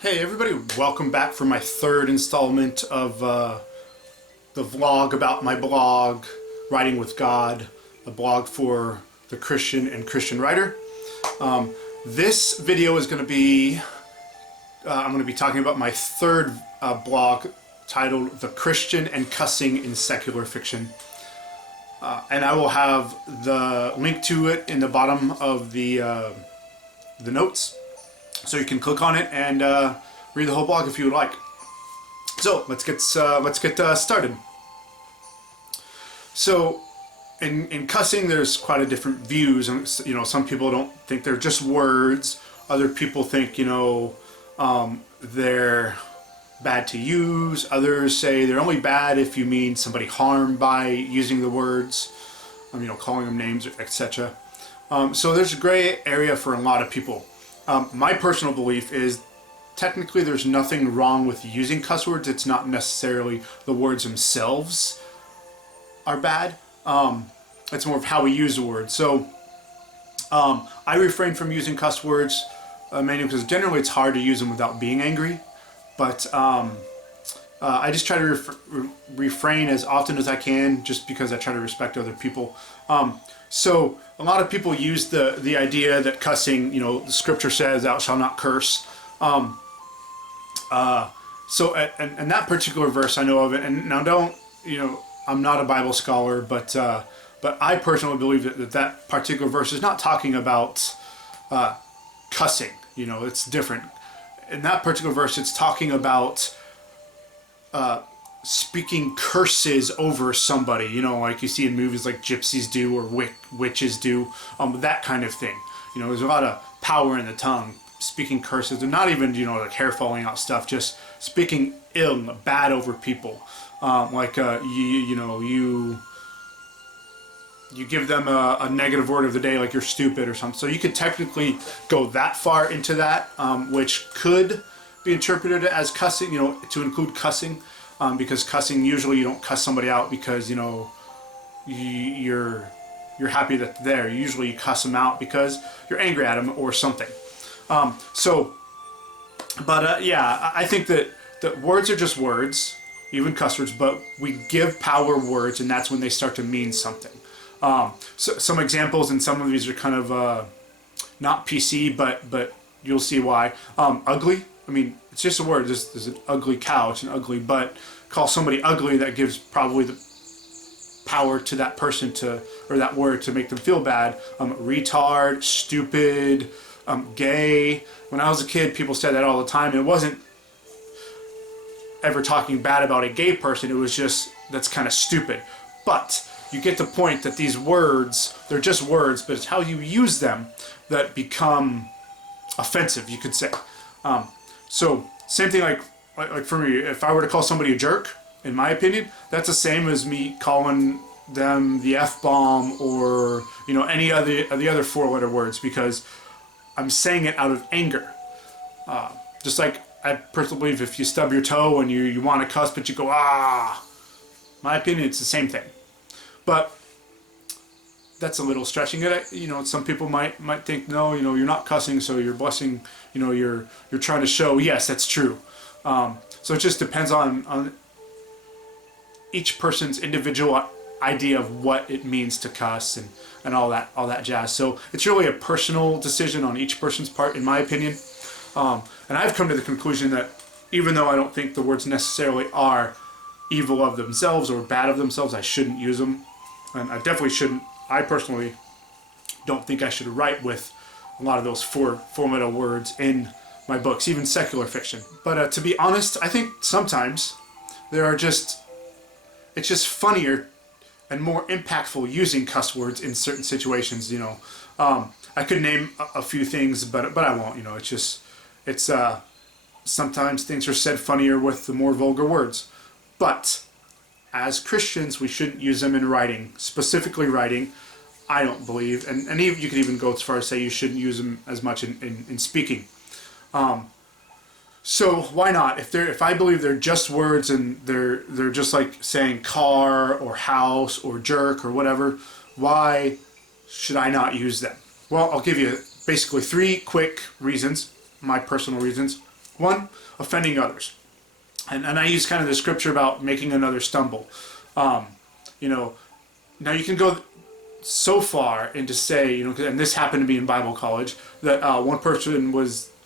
Hey everybody, welcome back for my third installment of the vlog about my blog, Writing with God, a blog for the Christian and Christian writer. This video is going to be, I'm going to be talking about my third blog titled The Christian and Cussing in Secular Fiction. And I will have the link to it in the bottom of the notes. So you can click on it and read the whole blog if you would like. So let's get started. So in cussing, there's quite a different views, and some people don't think they're just words. Other people think they're bad to use. Others say they're only bad if you mean somebody harmed by using the words. Calling them names, etc. So there's a gray area for a lot of people. My personal belief is technically there's nothing wrong with using cuss words. It's not necessarily the words themselves are bad. It's more of how we use the word. So I refrain from using cuss words mainly because generally it's hard to use them without being angry. But I just try to refrain as often as I can, just because I try to respect other people. So a lot of people use the idea that cussing, the scripture says, "Thou shalt not curse." So and that particular verse I know of it, and now I'm not a Bible scholar, but I personally believe that particular verse is not talking about cussing. It's different. In that particular verse, it's talking about speaking curses over somebody, like you see in movies like gypsies do or witches do, that kind of thing. There's a lot of power in the tongue, speaking curses. They're not even, like hair falling out stuff, just speaking bad over people. You give them a negative word of the day, like you're stupid or something. So you could technically go that far into that, which could be interpreted as cussing, to include cussing. Because cussing, usually you don't cuss somebody out because you're happy that they're there. Usually you cuss them out because you're angry at them or something. I think that words are just words, even cuss words, but we give power words, and that's when they start to mean something. So some examples, and some of these are kind of not PC, but you'll see why. Ugly. It's just a word. There's an ugly cow. It's an ugly, but call somebody ugly, that gives probably the power to that person or that word to make them feel bad. Retard, stupid, gay. When I was a kid, people said that all the time. It wasn't ever talking bad about a gay person. It was just, that's kind of stupid. But you get the point that these words, they're just words, but it's how you use them that become offensive, you could say. So same thing like for me, if I were to call somebody a jerk, in my opinion, that's the same as me calling them the F-bomb or any of the other four-letter words, because I'm saying it out of anger. Just like I personally believe if you stub your toe and you want to cuss but you go ah, my opinion, it's the same thing. But that's a little stretching it. Some people might think, no, you're not cussing, so you're blessing. You're trying to show, yes, that's true. So it just depends on each person's individual idea of what it means to cuss and all that jazz. So it's really a personal decision on each person's part, in my opinion. And I've come to the conclusion that even though I don't think the words necessarily are evil of themselves or bad of themselves, I shouldn't use them. And I definitely shouldn't. I personally don't think I should write with a lot of those four-letter words in my books, even secular fiction. But to be honest, I think sometimes it's just funnier and more impactful using cuss words in certain situations. I could name a few things, but I won't. It's sometimes things are said funnier with the more vulgar words. But as Christians, we shouldn't use them in writing, specifically writing. I don't believe, and you could even go as far as say you shouldn't use them as much in speaking. So why not? If I believe they're just words and they're just like saying car or house or jerk or whatever, why should I not use them? Well, I'll give you basically three quick reasons, my personal reasons. One, offending others. And I use kind of the scripture about making another stumble. You know, now you can go so far into say, you know, and this happened to be in Bible college, that one person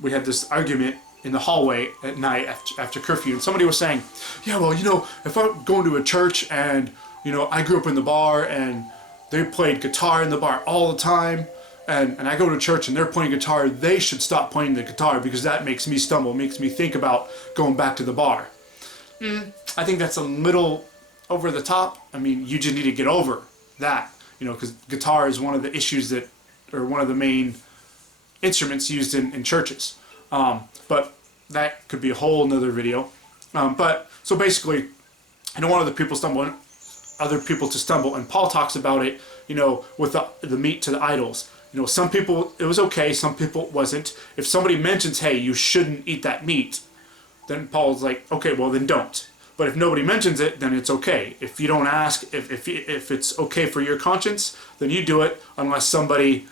we had this argument in the hallway at night after curfew, and somebody was saying, yeah, well, you know, if I'm going to a church and, you know, I grew up in the bar and they played guitar in the bar all the time, and I go to church and they're playing guitar, they should stop playing the guitar because that makes me stumble, makes me think about going back to the bar. I think that's a little over the top. I mean, you just need to get over that, you know, because guitar is one of the issues or one of the main instruments used in churches. But that could be a whole nother video. But so basically, I don't want other people to stumble, and Paul talks about it, you know, with the meat to the idols. You know, some people it was okay, some people it wasn't. If somebody mentions, hey, you shouldn't eat that meat, then Paul's like, okay, well then don't. But if nobody mentions it, then it's okay. If you don't ask, if it's okay for your conscience, then you do it, unless somebody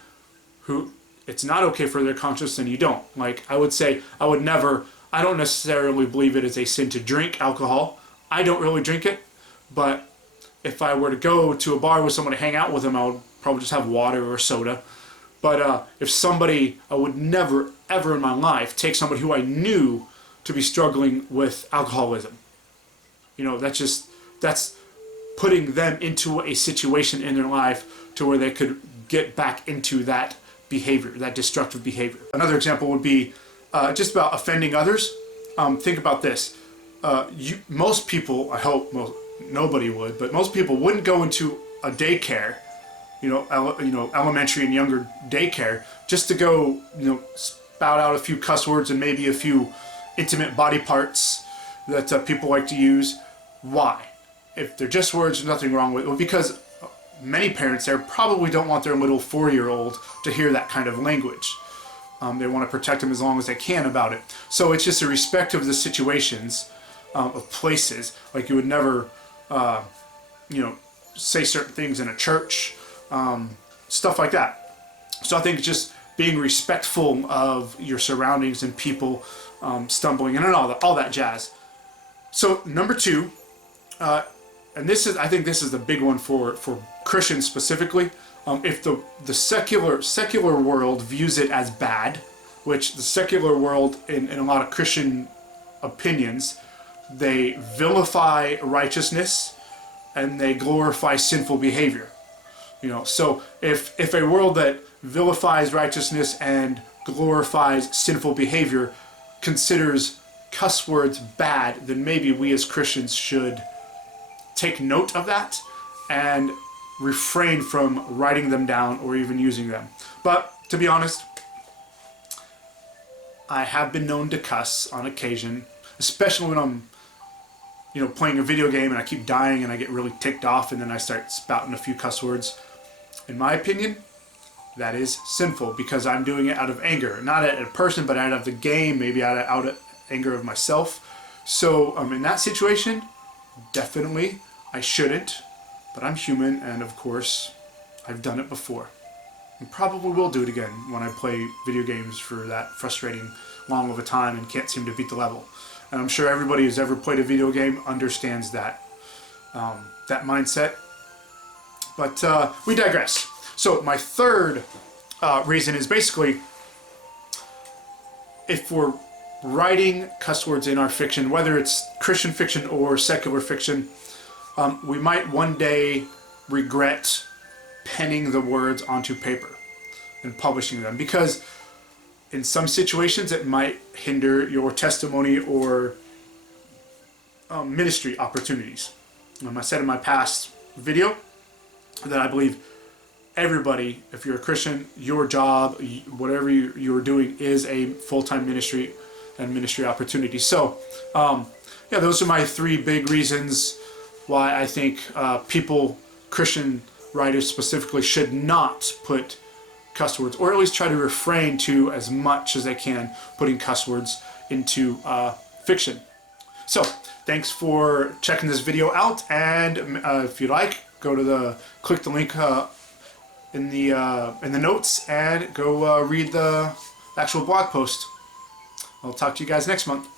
who it's not okay for their conscience, then you don't. Like, I would say, I don't necessarily believe it is a sin to drink alcohol. I don't really drink it, but if I were to go to a bar with someone to hang out with them, I would probably just have water or soda. But if somebody, I would never, ever in my life take somebody who I knew to be struggling with alcoholism. You know, that's putting them into a situation in their life to where they could get back into that behavior, that destructive behavior. Another example would be just about offending others. Think about this. Most people, I hope nobody would, but most people wouldn't go into a daycare, elementary and younger daycare, just to go, spout out a few cuss words and maybe a few intimate body parts that people like to use. Why? If they're just words, there's nothing wrong with it. Well, because many parents there probably don't want their little 4-year-old to hear that kind of language. They want to protect them as long as they can about it. So it's just a respect of the situations, of places. Like you would never, say certain things in a church, stuff like that. So I think just being respectful of your surroundings and people, stumbling and all that jazz. So number 2, and I think this is the big one for Christians specifically. If the secular world views it as bad, which the secular world in a lot of Christian opinions, they vilify righteousness and they glorify sinful behavior. So if a world that vilifies righteousness and glorifies sinful behavior considers cuss words bad, then maybe we as Christians should take note of that and refrain from writing them down or even using them. But to be honest, I have been known to cuss on occasion, especially when I'm playing a video game and I keep dying and I get really ticked off and then I start spouting a few cuss words. In my opinion, that is sinful because I'm doing it out of anger, not at a person, but out of the game, maybe out of anger of myself. So in that situation, definitely I shouldn't, but I'm human, and of course I've done it before and probably will do it again when I play video games for that frustrating long of a time and can't seem to beat the level. And I'm sure everybody who's ever played a video game understands that mindset. But we digress. So my third reason is basically, if we're writing cuss words in our fiction, whether it's Christian fiction or secular fiction, we might one day regret penning the words onto paper and publishing them, because in some situations it might hinder your testimony or ministry opportunities. I said in my past video that I believe everybody, if you're a Christian, your job, whatever you're doing, is a full-time ministry and ministry opportunity. So, those are my 3 big reasons why I think Christian writers specifically, should not put cuss words, or at least try to refrain to, as much as they can, putting cuss words into fiction. So, thanks for checking this video out, and if you like, click the link in the notes and go read the actual blog post. I'll talk to you guys next month.